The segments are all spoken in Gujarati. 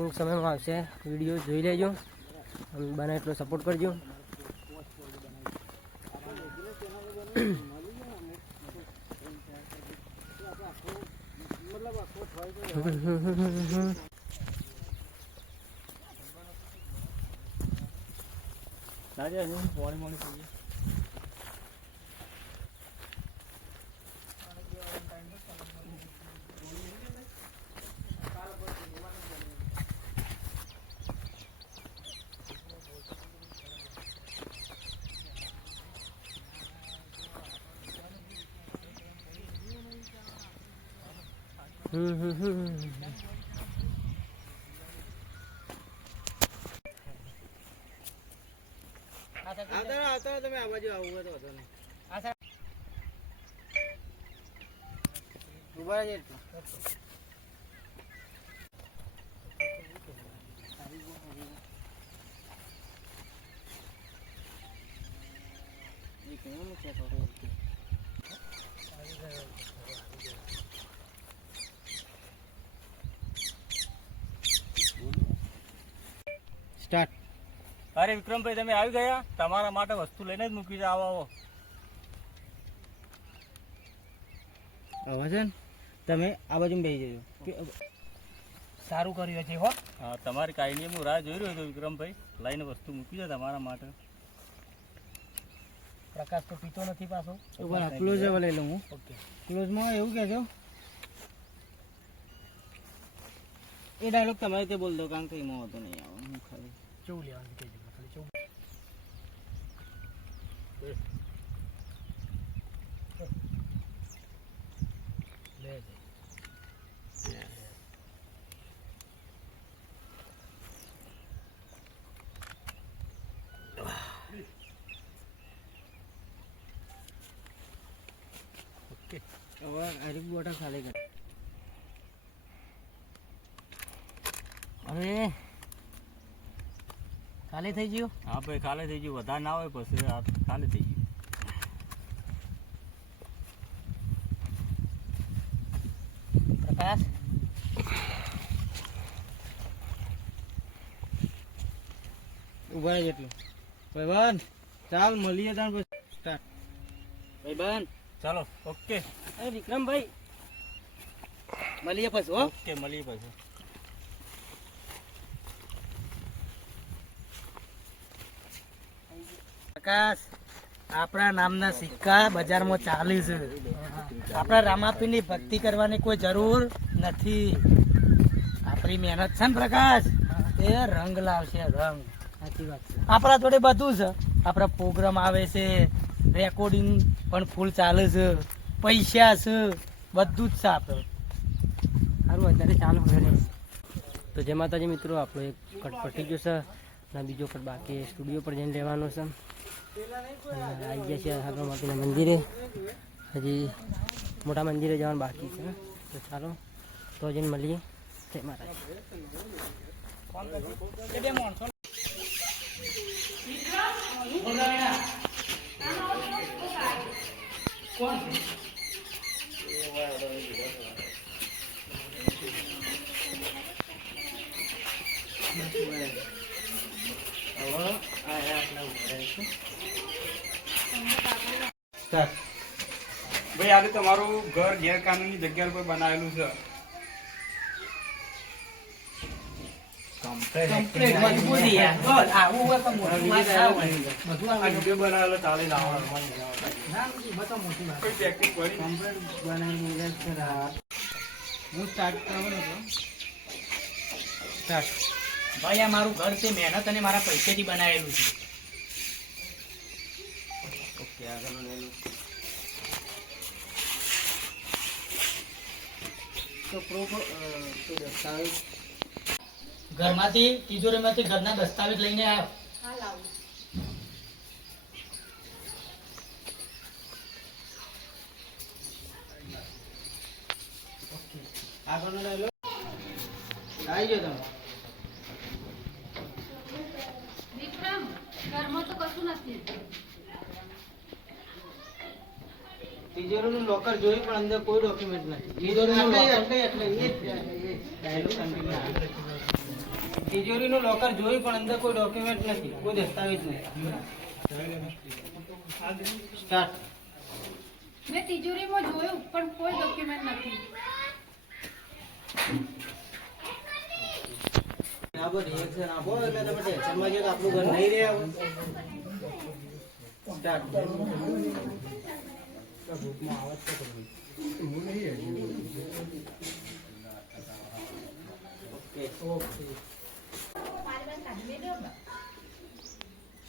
ટૂંક સમયમાં આવશે. વિડીયો જોઈ લેજો, બને એટલો સપોર્ટ કરજો. આવતા તમે આ બાજુ આવું હોય તો વાંધો નહીં. ઉભા રહેજો. સ્ટાર્ટ. અરે વિક્રમભાઈ, તમે આવી ગયા? તમારા માટે વસ્તુ લઈને જ મૂકી છે. આવો આવો. હવે છે ને તમે આ બાજુ બેસી જજો. સારું કર્યું છે હો. હા, તમારી કાયની હું રાહ જોઈ રહ્યો હતો વિક્રમભાઈ. લઈને વસ્તુ મૂકી છે તમારા માટે. પ્રકાશ તો પીતો નથી પાછો. ક્લોઝ હવે લઈ લઉં હું. ઓકે, ક્લોઝમાં એવું કહેજો. એ ડાયલોગ તમારે તે બોલ દો, કારણ કે એમાં હોતો નહીં આવે. હું ખાલી કેવું લેવાનું કહેજો. ખાલી કેવું લે દે. હવે આરી બોટલ ખાલી કર. અરે ખાલી થઈ ગયું. હા ભાઈ, ખાલી થઈ ગયું. વધારે ના હોય પછી આ ખાલી થઈ ગયું. પ્રકાશ, ઉભા રહે જેટલું. ભાઈબંધ ચાલ મળીએ તાર પછી. સ્ટાર્ટ. ભાઈબંધ ચાલો. ઓકે અરે વિક્રમભાઈ મળીએ પછી. હો, ઓકે, મળીએ પછી. પ્રકાશ, આપણા નામના સિક્કા બજારમાં ચાલે છે. આપણા રામાપીરની ભક્તિ કરવાની કોઈ જરૂર નથી. આપણી મહેનત છે ને પ્રકાશ, એ રંગ લાવશે. રંગ. સાચી વાત છે. આપણા જોડે બધું છે. આપણા પ્રોગ્રામ આવે છે, રેકોર્ડિંગ પણ ફૂલ ચાલે છે, પૈસા છે, બધું જ છે આપણે. સારું, અત્યારે ચાલુ કરે. તો જય માતાજી મિત્રો, આપણો એક કટ પટી ગયો છે અને બીજો કટ બાકી સ્ટુડિયો પર જઈને લેવાનો છે. આવી ગયા છે હાથમાં માટીના મંદિરે. હજી મોટા મંદિરે જવાનું બાકી છે. તો ચાલો તો જઈને મળીએ. જય મહારાજ. ભાઈ, આજે તમારું ઘર ગેરકાનૂની જગ્યા પર બનાવેલું છે. ભાઈ, આ મારું ઘર છે, મહેનત અને મારા પૈસેથી બનાવેલું છે. ઓકે, આગળ લઈ લો. ઘરમાંથી તિજોરીમાંથી ઘરના દસ્તાવેજ લઈને આવ્યો. આગળ લઈ લો. આવી ગયો તમે. વિક્રમ, ઘરમાં તો કશું નથી. તિજોરીનું લોકર જોયું પણ અંદર કોઈ ડોક્યુમેન્ટ નથી. તિજોરીનું લોકર એટલે એ ડાયલોગ કન્ટિન્યુ. તિજોરીનું લોકર જોયું પણ અંદર કોઈ ડોક્યુમેન્ટ નથી, કોઈ દસ્તાવેજ નથી. સ્ટાર્ટ. મેં તિજોરીમાં જોયું પણ કોઈ ડોક્યુમેન્ટ નથી. આ બધું રિએક્શન આપો એટલે તમે ટેન્શનમાં જો તો આપણું ઘર નહીં રહે આવું. સ્ટાર્ટ.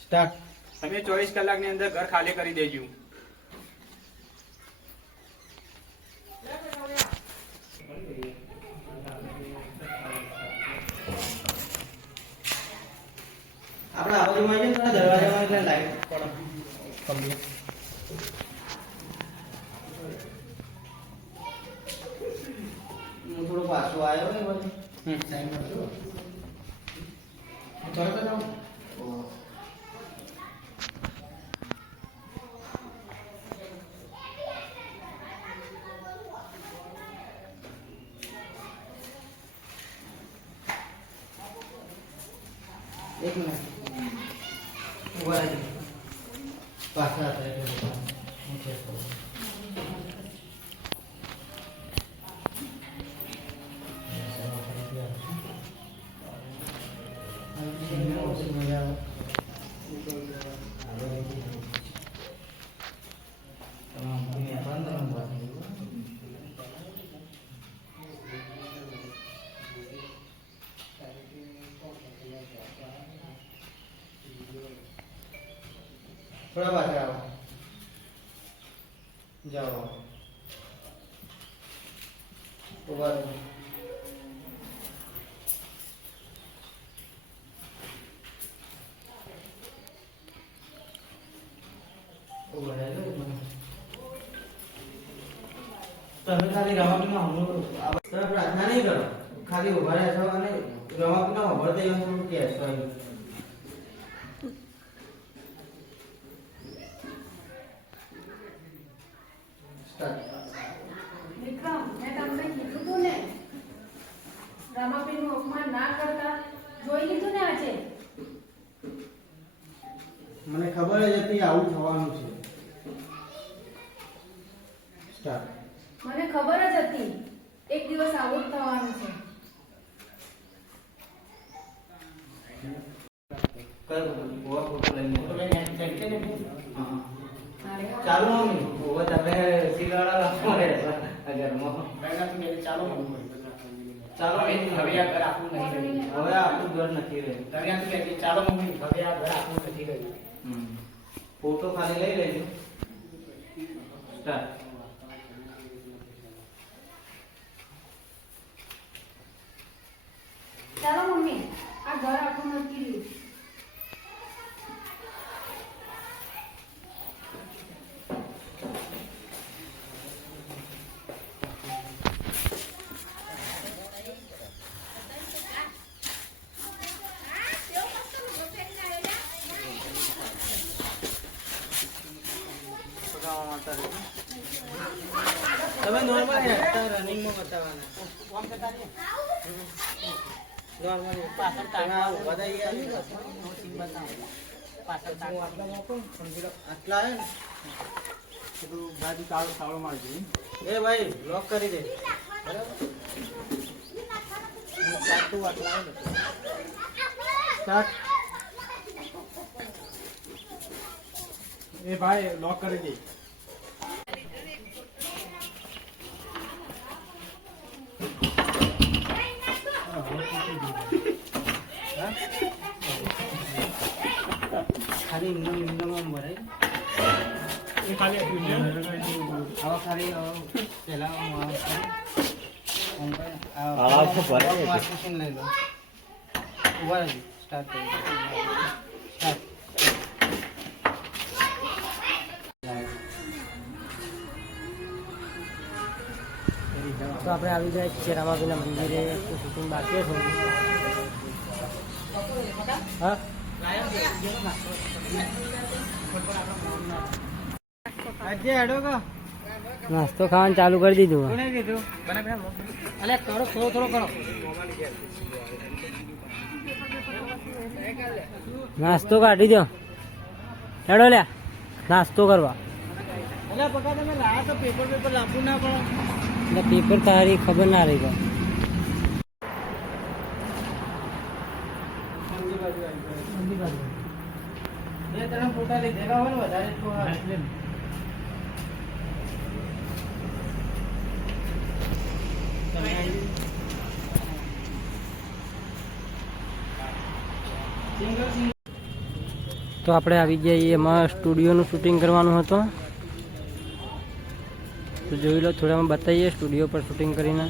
સ્ટાર્ટ. તમે 24 કલાકની અંદર ઘર ખાલી કરી દેજો. આપણે આ બાજુમાં જઈએ તો દરવાજામાં એટલે લાઈટ પડો કમ્પ્લીટ. હું થોડો પાછો આવ્યો ને પછી સાઈન કરજો. તરત જ આવું. એક મિનિટ ઉભા રહેજો. પાછા હતા હું ચેક કરું. થોડા પાછળ આવો. જાઓ ઉભા રહો. ઉભા રહેજો. તમે ખાલી રમાપીમાં હમણાં તમે પ્રાર્થના નહીં કરો, ખાલી ઉભા રહ્યા છો અને રમાપીના ઉભરતા એવું થોડું કહેશો. વિક્રમ, મેં તમને કીધું તું ને રામાપીરનું અપમાન ના કરતા. જોઈ લીધું ને આજે. મને ખબર જ હતી આવું થવાનું છે. સ્ટાર્ટ. મને ખબર જ હતી એક દિવસ આવું જ થવાનું છે. કયો ગોવા ફોટો લઈને હા. ચાલો મમ્મી ઓવા તમે સિલાડા રાખો રે ઘરમાં. ચાલો ચાલો હવે આ ઘર આપણું નહીં રહ્યું. હવે આપણું ઘર નથી રહ્યું. ચાલો મમ્મી હવે આ ઘર આપણું નથી રહ્યું. ફોટો ખાલી લઈ લેજો. સ્ટાર્ટ. ચાલો મમ્મી, આ ઘર આપણું નથી રહ્યું. તમે નોર્મલ રનિંગમાં બતાવવાના. નોર્મલ પાછળ તાળા વધારી પાછળ તાળા સમજી લો આટલા આવે ને બાજુ તાળો તાળો મારજો. એ ભાઈ લોક કરી દે. બરાબર ચાટું આટલા આવે ને સ્ટાર્ટ. એ ભાઈ લોક કરી દે. ખાલી ઇન્ડોમાં ભરાય. એ ખાલી આટલું છે. આવા ખાલી પેલા મશીન લઈ લો. ઉભા રહેજો. સ્ટાર્ટ કરી સ્ટાર્ટ. તો આપણે આવી જાય છે રામાપીરના મંદિરે. શૂટિંગ બાકી છે. હા આજે હેડો કો નાસ્તો ખાવાનું ચાલુ કરી દીધું. કોને કીધું? અલે કરો થોડો થોડો કરો. નાસ્તો કાઢી દો હેડો લ્યા નાસ્તો કરવા અલા બકા તમે લાયા તો પેપર લાવવું ના પડે. એટલે પેપર તારી ખબર ના રહી ગઈ બે ત્રણ ફોટા લીધેલા હોય ને વધારે તો તો આપણે આવી ગયા એમાં સ્ટુડિયોનું શૂટિંગ કરવાનું હતું તો જોઈ લો થોડામાં બતાવીએ સ્ટુડિયો પર શૂટિંગ કરીને